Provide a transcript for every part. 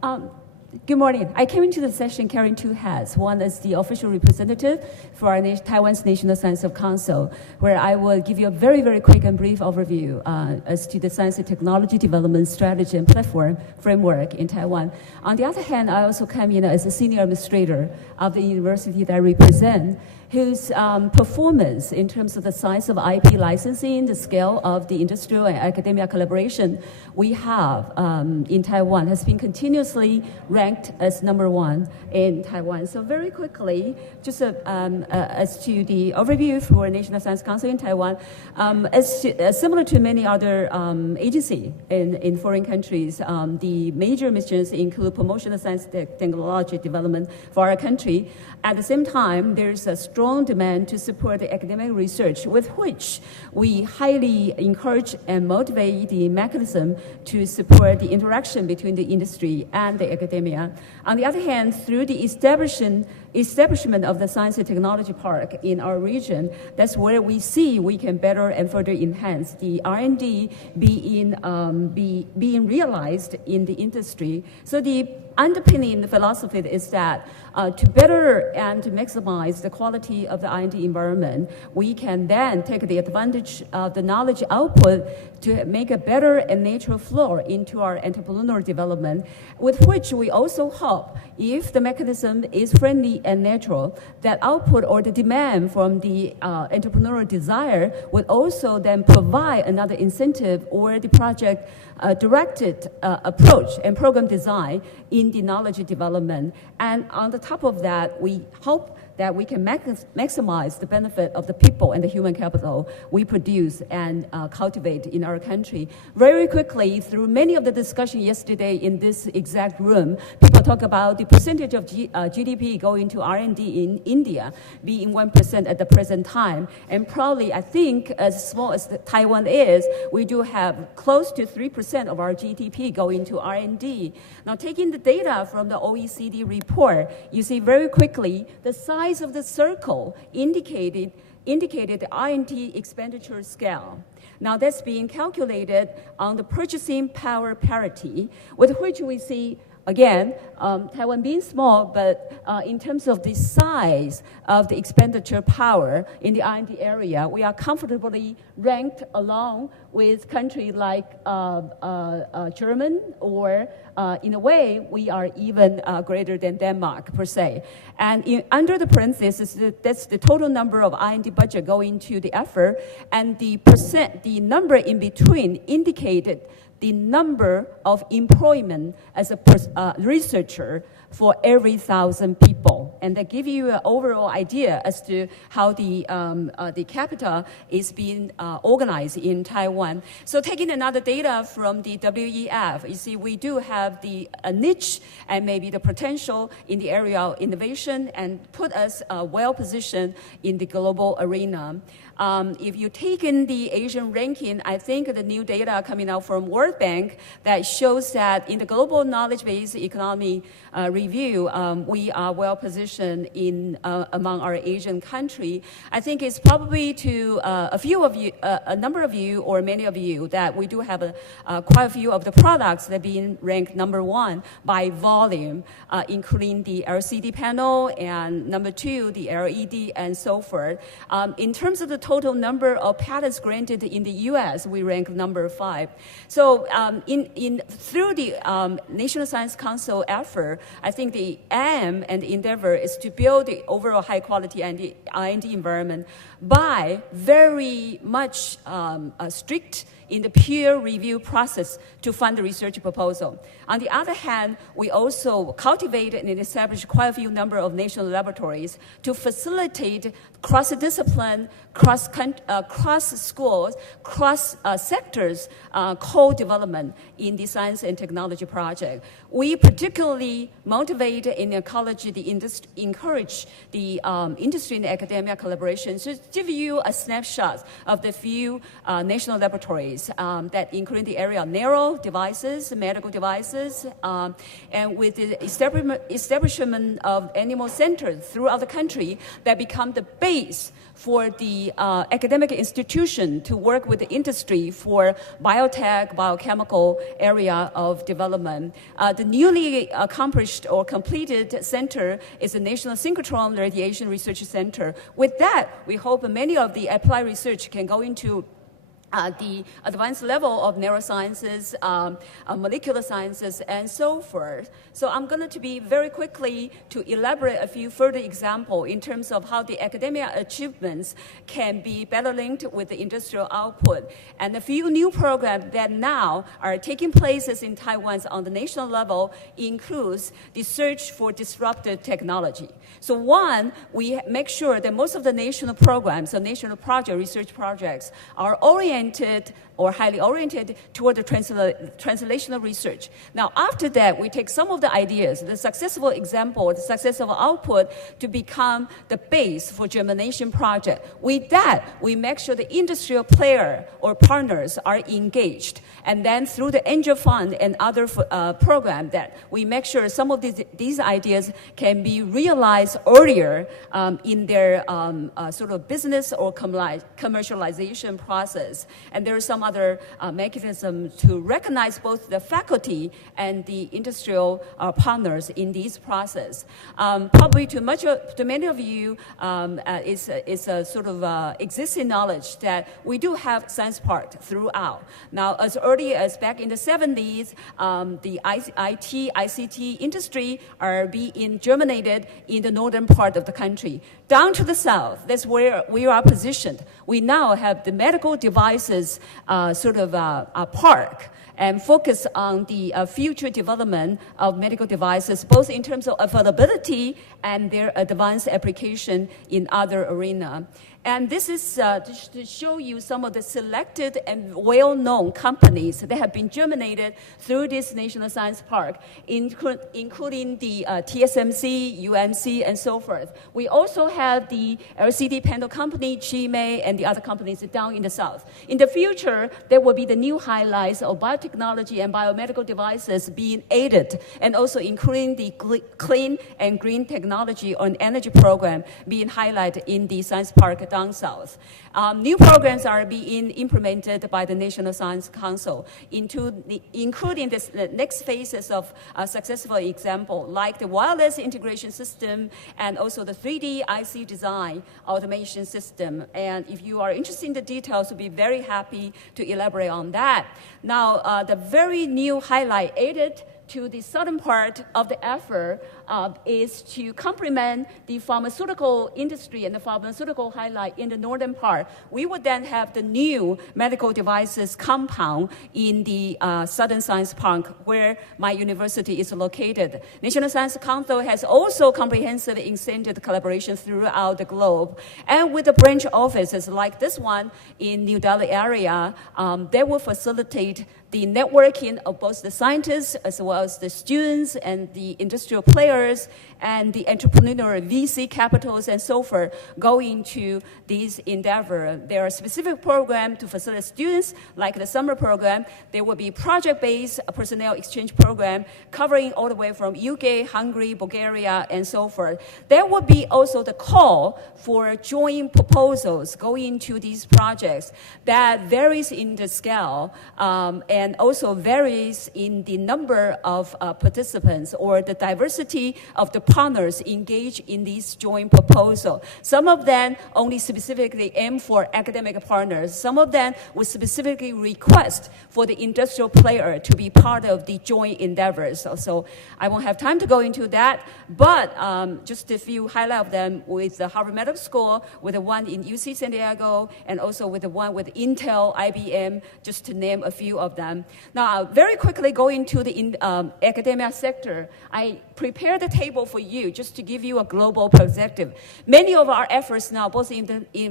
Good morning. I came into the session carrying two hats. One is the official representative for our Taiwan's National Science Council, where I will give you a very, very quick and brief overview as to the science and technology development strategy and platform framework in Taiwan. On the other hand, I also come in as a senior administrator of the university that I represent, whose performance in terms of the size of IP licensing, the scale of the industrial and academia collaboration we have in Taiwan has been continuously ranked as #1 in Taiwan. So very quickly, just as to the overview for National Science Council in Taiwan, similar to many other agencies in foreign countries, the major missions include promotion of science technology development for our country. At the same time, there's a strong demand to support the academic research, with which we highly encourage and motivate the mechanism to support the interaction between the industry and the academia. On the other hand, through the establishment of the Science and Technology Park in our region, that's where we see we can better and further enhance the R&D being realized in the industry. So the underpinning philosophy is that to better and to maximize the quality of the R&D environment, we can then take the advantage of the knowledge output to make a better and natural flow into our entrepreneurial development, with which we also hope, if the mechanism is friendly and natural, that output or the demand from the entrepreneurial desire would also then provide another incentive or the project directed approach and program design in the knowledge development. And on the top of that, we hope that we can maximize the benefit of the people and the human capital we produce and cultivate in our country. Very quickly, through many of the discussion yesterday in this exact room, people talk about the percentage of GDP going to R&D in India being 1% at the present time. And probably, I think, as small as Taiwan is, we do have close to 3% of our GDP going to R&D. Now, taking the data from the OECD report, you see very quickly the size of the circle indicated the R&D expenditure scale. Now, that's being calculated on the purchasing power parity, with which we see, again, Taiwan being small, but in terms of the size of the expenditure power in the R&D area, we are comfortably ranked along with countries like Germany, or in a way, we are even greater than Denmark, per se. And under the parenthesis, that's the total number of R&D budget going to the effort, and the number in between indicated the number of employment as a researcher for every 1,000 people. And that gives you an overall idea as to how the capita is being organized in Taiwan. So taking another data from the WEF, you see we do have a niche and maybe the potential in the area of innovation, and put us well positioned in the global arena. If you take in the Asian ranking, I think the new data coming out from World Bank that shows that in the global knowledge-based economy review, we are well positioned in among our Asian country. I think it's probably to a number of you or many of you that we do have quite a few of the products that are being ranked #1 by volume, including the LCD panel, and #2, the LED, and so forth. In terms of the total number of patents granted in the U.S., we rank #5. So through the National Science Council effort, I think the aim and the endeavor is to build the overall high quality and the R&D environment by very much strict in the peer review process to fund the research proposal. On the other hand, we also cultivated and established quite a few number of national laboratories to facilitate cross-discipline, cross-schools, cross-sectors co-development in the science and technology project. We particularly motivate and encourage the industry and academia collaboration. So to give you a snapshot of the few national laboratories technologies that include the area of narrow devices, medical devices, and with the establishment of animal centers throughout the country that become the base for the academic institution to work with the industry for biotech, biochemical area of development. The newly accomplished or completed center is the National Synchrotron Radiation Research Center. With that, we hope many of the applied research can go into the advanced level of neurosciences, molecular sciences, and so forth. So I'm going to be very quickly to elaborate a few further examples in terms of how the academia achievements can be better linked with the industrial output. And a few new programs that now are taking places in Taiwan on the national level includes the search for disruptive technology. So one, we make sure that most of the national programs, the national project, research projects, are oriented or highly oriented toward the translational research. Now, after that, we take some of the ideas, the successful example, the successful output to become the base for germination project. With that, we make sure the industrial player or partners are engaged. And then through the angel fund and other programs that we make sure some of these ideas can be realized earlier in their sort of business or commercialization process. And there are some other mechanisms to recognize both the faculty and the industrial partners in this process. Probably to many of you is a sort of existing knowledge that we do have science park throughout. Now, as early as back in the 70s, the IT, ICT industry are being germinated in the northern part of the country. Down to the south, that's where we are positioned. We now have the medical devices park and focus on the future development of medical devices, both in terms of affordability and their advanced application in other arenas. And this is to show you some of the selected and well-known companies that have been germinated through this National Science Park, including the TSMC, UMC, and so forth. We also have the LCD panel company, Chime, and the other companies down in the south. In the future, there will be the new highlights of biotechnology and biomedical devices being aided, and also including the clean and green technology or energy program being highlighted in the Science Park down south. New programs are being implemented by the National Science Council, including the next phases of a successful example, like the wireless integration system and also the 3D IC design automation system. And if you are interested in the details, we'll be very happy to elaborate on that. Now, the very new highlight added to the southern part of the effort is to complement the pharmaceutical industry and the pharmaceutical highlight in the northern part. We would then have the new medical devices compound in the Southern Science Park where my university is located. National Science Council has also comprehensively extended collaboration throughout the globe. And with the branch offices like this one in New Delhi area, they will facilitate the networking of both the scientists as well as the students and the industrial players and the entrepreneurial VC capitals and so forth go into these endeavors. There are specific programs to facilitate students, like the summer program. There will be project-based personnel exchange program covering all the way from UK, Hungary, Bulgaria, and so forth. There will be also the call for joint proposals going into these projects that varies in the scale and also varies in the number of participants or the diversity of the partners engaged in these joint proposals. Some of them only specifically aim for academic partners. Some of them would specifically request for the industrial player to be part of the joint endeavors. So I won't have time to go into that, but just a few highlights of them with the Harvard Medical School, with the one in UC San Diego, and also with the one with Intel, IBM, just to name a few of them. Now, very quickly go into the academia sector. I prepared the table for you just to give you a global perspective. Many of our efforts now, both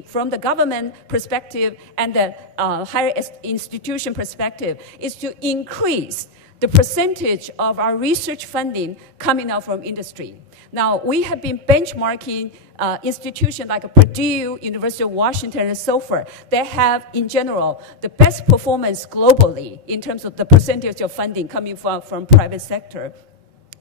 from the government perspective and the higher institution perspective, is to increase the percentage of our research funding coming out from industry. Now, we have been benchmarking institutions like Purdue, University of Washington, and so forth. They have, in general, the best performance globally in terms of the percentage of funding coming from private sector.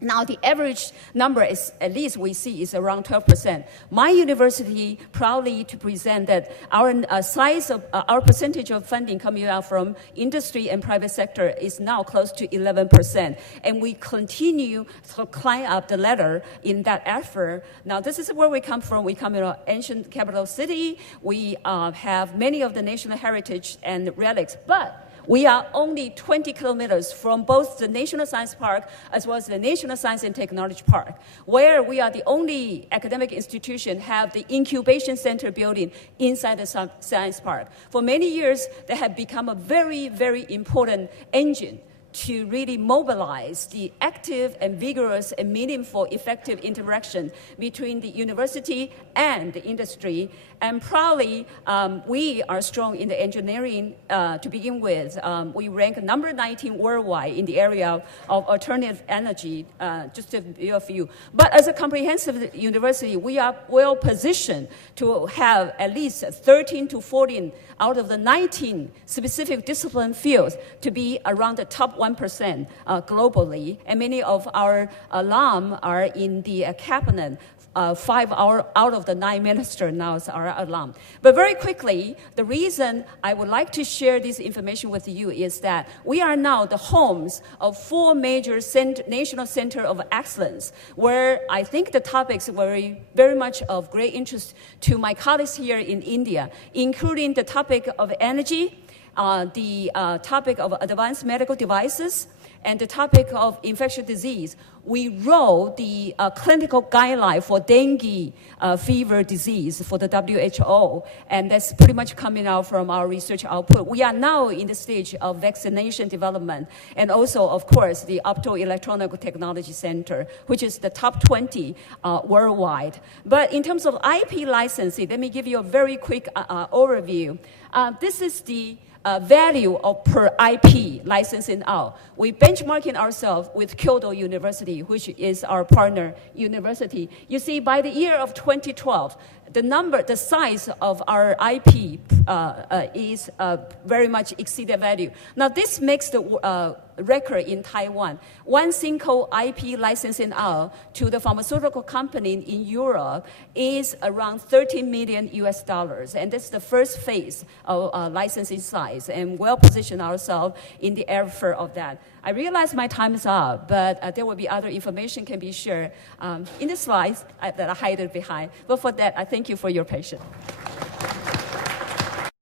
Now, the average number is, at least we see, is around 12%. My university proudly to present that our size of our percentage of funding coming out from industry and private sector is now close to 11%. And we continue to climb up the ladder in that effort. Now, this is where we come from. We come in an ancient capital city. We have many of the national heritage and relics, but we are only 20 kilometers from both the National Science Park as well as the National Science and Technology Park, where we are the only academic institution have the incubation center building inside the science park. For many years, they have become a very, very important engine to really mobilize the active and vigorous and meaningful, effective interaction between the university and the industry. And proudly, we are strong in the engineering to begin with. We rank number 19 worldwide in the area of alternative energy, just to name a few. But as a comprehensive university, we are well positioned to have at least 13 to 14 out of the 19 specific discipline fields to be around the top 1% globally. And many of our alum are in the cabinet. 5 out of the 9 ministers now are alum. But very quickly, the reason I would like to share this information with you is that we are now the homes of 4 major national centers of excellence, where I think the topics were very much of great interest to my colleagues here in India, including the topic of energy, the topic of advanced medical devices, and the topic of infectious disease. We wrote the clinical guideline for dengue fever disease for the WHO, and that's pretty much coming out from our research output. We are now in the stage of vaccination development, and also, of course, the Optoelectronic Technology Center, which is the top 20 worldwide. But in terms of IP licensing, let me give you a very quick overview. This is the value of per IP licensing out. We benchmarking ourselves with Kyoto University, which is our partner university. You see, by the year of 2012, the size of our IP is very much exceeded value. Now, this makes the record in Taiwan. One single IP licensing out to the pharmaceutical company in Europe is around $13 million US, and that's the first phase of licensing size, and well positioned ourselves in the effort of that. I realize my time is up, but there will be other information can be shared in the slides that I hide it behind. But for that, I thank you for your patience.